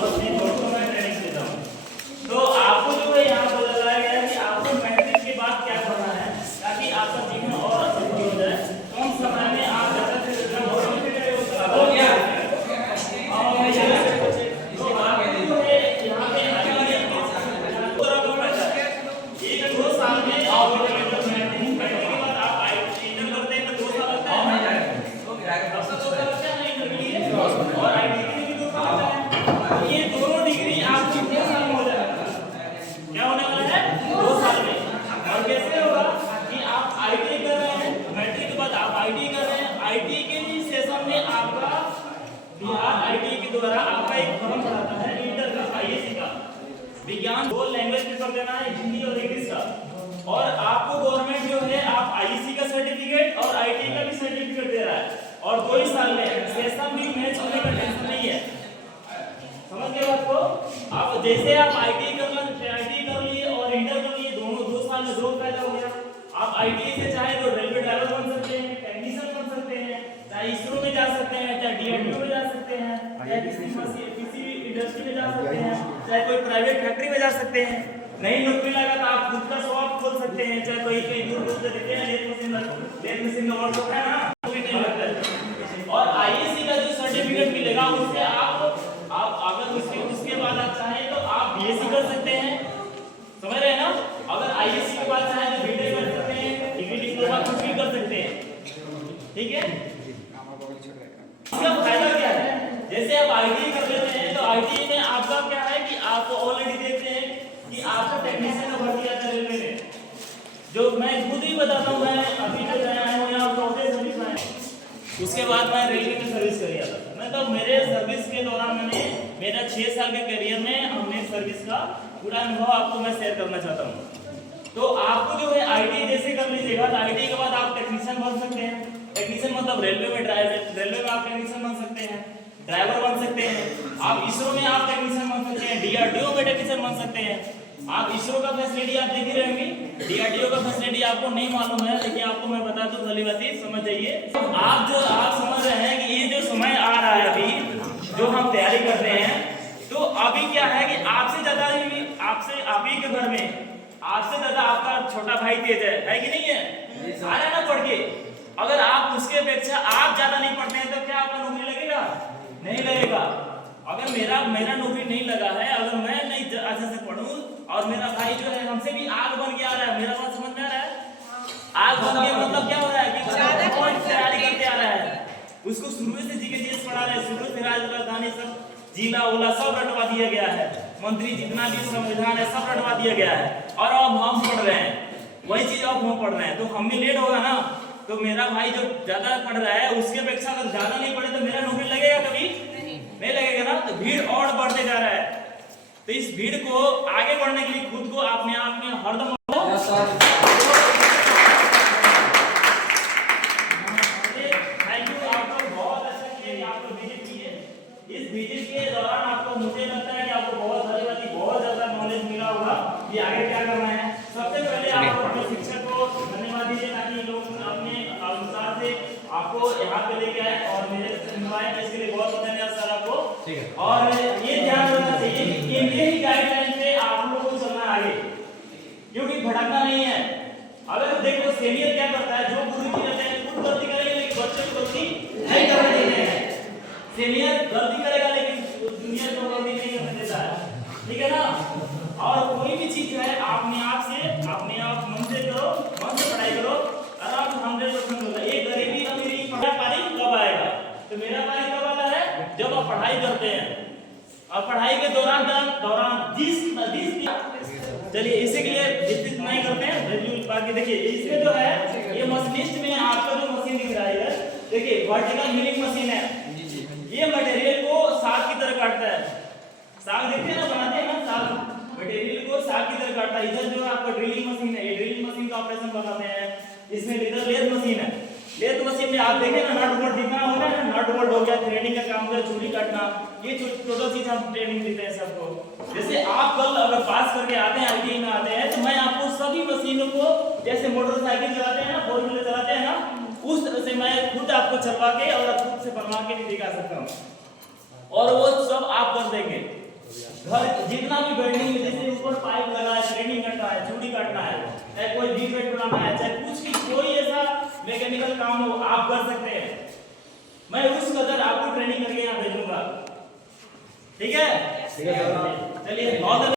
अपने दोस्तों को मैं ट्रेनिंग देता हूँ। तो आपको जो है यहाँ पर बताया गया है कि आपको मैट्रिक के बाद क्या करना है ताकि आपका जीवन और सफल हो जाए। कम समय में आप ज़्यादा से ज़्यादा हो गया द्वारा आपका एक फॉर्म पढ़ाता है इंटर का आईएससी का विज्ञान दो लैंग्वेज पेपर देना है हिंदी और इंग्लिश का। और आपको गवर्नमेंट जो है आप आईएससी का सर्टिफिकेट और आईटीआई का भी सर्टिफिकेट दे रहा है और 2 ही साल में सेशन भी मैच होने का टेंशन नहीं है। समझ गए बात को? आप जैसे आप आईटीआई कर लिए और इंटर कर लिए दोनों 2 साल में जॉब पैदा हो गया। आप आईटीआई से चाहे तो रेलवे ड्राइवर बन सकते हैं, टेक्नीशियन बन सकते हैं, चाहे इसरो में जा सकते हैं, चाहे डीआरडीओ में जा सकते हैं, चाहे किसी इंडस्ट्री में जा सकते हैं, चाहे कोई प्राइवेट फैक्ट्री में जा सकते हैं। नई नौकरी लगा तो आप खुद का शॉप खोल सकते हैं, चाहे कोई दूर से देते हैं लेट मशीन का वर्कशॉप है ना, वो भी नहीं लगता है। और आईएससी का जो सर्टिफिकेट मिलेगा उससे आप अगर उसके बाद आप चाहें तो आप बीएससी कर सकते हैं। समझ रहे हैं ना? अगर आईएससी के बाद चाहें तो बीटेक कर सकते हैं, डिग्री डिप्लोमा कुछ भी कर सकते हैं। ठीक है? इसका फायदा क्या है? जैसे आप आईटीआई कर लेते हैं तो आईटीआई में आपका क्या है कि आप ऑलरेडी देखते हैं कि आपका टेक्नीशियन का भर्ती आता है रेलवे में। जो मैं खुद ही बताता हूँ, मैं अभी तक आया हूँ यहाँ प्रोसेस सर्विस में, उसके बाद मैं रेलवे में सर्विस कर रहा था। मैं तो मेरे सर्विस के दौरान मैंने मेरा 6 साल के करियर में हमने सर्विस का पूरा अनुभव आपको मैं शेयर करना चाहता हूँ। तो आपको जो है आईटीआई जैसे कर लीजिएगा तो आईटीआई के बाद आप टेक्नीशियन बन सकते हैं। टेक्नीशियन मतलब रेलवे में आप टेक्नीशियन बन सकते हैं, ड्राइवर बन सकते हैं। आप इसरो में आप टेक्नीशियन बन सकते हैं, डीआरडीओ में टेक्नीशियन बन सकते हैं। आप इसरो का फैसिलिटी आप देख ही रहेंगे, डीआरडीओ का फैसिलिटी आपको नहीं मालूम है लेकिन आपको मैं बता दूं, भली बात समझ जाइए। आप समझ रहे हैं कि ये जो समय आ रहा है अभी जो हम तैयारी कर रहे हैं, तो अभी क्या है कि आपसे ज्यादा आप ही के घर में आपसे ज्यादा आपका छोटा भाई तेज है कि नहीं है? आ रहा है ना पढ़ के। अगर आप उसके अपेक्षा आप ज्यादा नहीं पढ़ते हैं तो क्या आपका नौकरी लगेगा? नहीं लगेगा। अगर मेरा नौकरी नहीं लगा है, अगर मैं नहीं अच्छे से पढ़ूं और मेरा भाई जो है हमसे भी आग बन के आ रहा है, मेरा बात समझ में आ रहा है? आग बन के मतलब क्या हो रहा है कि तैयारी करते आ रहा है, उसको शुरू से जीके जीएस पढ़ा रहे हैं, शुरू से राजधानी सब जिला उला सब रटवा दिया गया है, मंत्री जितना भी संविधान है सब रटवा दिया गया है। और अब हम पढ़ रहे हैं वही चीज, अब हम पढ़ रहे हैं तो हम भी लेट होगा ना। तो मेरा भाई जो ज्यादा पढ़ रहा है उसके अपेक्षा अगर ज्यादा नहीं पढ़े तो मेरा नौकरी लगेगा? कभी नहीं लगेगा ना। तो भीड़ और बढ़ते जा रहा है, तो इस भीड़ को आगे बढ़ने के लिए खुद को अपने आप में हरदम थैंक यू। आपको बहुत अच्छा किया कि आपको विजिट किए। इस विजिट के दौरान आपको मुझे लगता है कि आपको बहुत ज्यादा नॉलेज मिला होगा कि आगे क्या करना है। सबसे पहले आप अपने शिक्षक को धन्यवाद दीजिए ताकि लोग अपने अनुसार से आपको यहाँ पे लेके आए और मेरे इसके लिए बहुत धन्यवाद सर आपको। और ये ध्यान रखना चाहिए कि इनके ही गाइडलाइन पे आप लोगों को चलना आगे, क्योंकि भटकना नहीं है। अगर देखो सीनियर क्या करता है, जो गुरुजी रहते हैं खुद गलती करेंगे लेकिन बच्चे को गलती नहीं करने देते हैं। सीनियर गलती करेगा लेकिन जूनियर को गलती नहीं करने देता है, ठीक है ना। और कोई भी चीज है अपने आप मन से करो, मन से पढ़ाई करो, आराम से 100% होगा। ये गरीबी अमीरी पारी कब आएगा? तो मेरा पारी कब आता है? जब आप पढ़ाई करते हैं और पढ़ाई के दौरान चलिए इसी के लिए विस्तृत नहीं करते हैं। बाकी देखिए इसमें जो है ये मशीनिस्ट में आपका जो मशीन दिख रहा है, देखिए वर्टिकल मिलिंग मशीन है। ये मटेरियल को साग की तरह काटता है। साग देखते हैं ना, बनाते हैं ना साग, मटेरियल को साग की तरह काटता है। इधर जो आपका ड्रिलिंग मशीन है, ये ड्रिलिंग मशीन का ऑपरेशन बनाते हैं। इसमें इधर लेथ मशीन है। लेथ मशीन में आप देखें ना नट बोल्ट जितना हो रहा है ना, नट बोल्ट हो गया, थ्रेडिंग का काम कर, चूड़ी काटना, ये टोटल चीज हम ट्रेनिंग देते हैं सबको। जैसे आप कल अगर पास करके आते हैं, आईटीआई में आते हैं, तो मैं आपको सभी मशीनों को, जैसे मोटरसाइकिल चलाते हैं ना, 4 व्हीलर चलाते हैं ना, उस तरह से मैं खुद आपको चलवा के और खुद से बनवा के भी दिखा सकता हूँ और वो सब आप कर देंगे। घर जितना भी बिल्डिंग में जैसे ऊपर पाइप लगा है, थ्रेडिंग करना है, चूड़ी काटना है, चाहे कोई वी वेट बनाना है, चाहे कुछ भी कोई ऐसा मैकेनिकल काम हो आप कर सकते हैं। मैं उस कदर आपको ट्रेनिंग करके यहाँ भेजूंगा। ठीक है चलिए बहुत